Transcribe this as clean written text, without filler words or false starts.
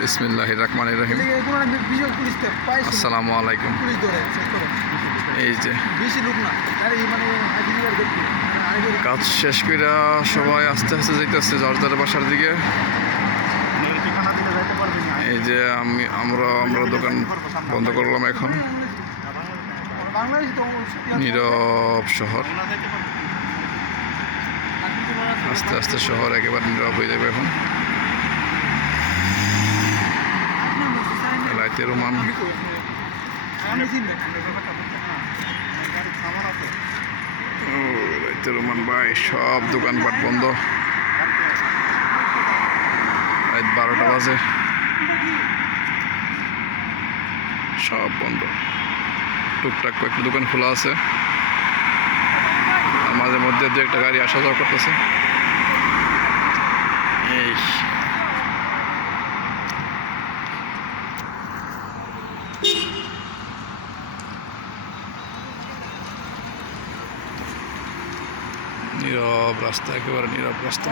বিসমিল্লাহির রহমানির রহিম। আসসালামু আলাইকুম। এই যে কাজ শেষ করে সবাই আস্তে আস্তে যেতেছে যার যার বাসার দিকে। এই যে আমরা দোকান বন্ধ করলাম এখন। নীরব শহর, আস্তে আস্তে শহর একেবারে নীরব হয়ে যাবে এখন। রাতের রোমান রাতের রোমান ভাই, সব দোকানপাট বন্ধ। রাত 12টা বাজে, সব বন্ধ। টুকটাক কয়েকটা দোকান খোলা আছে, আর মাঝে মধ্যে দু একটা গাড়ি আসা যাওয়া করতেছে। এই নীরব রাস্তা, একেবারে নীরব রাস্তা।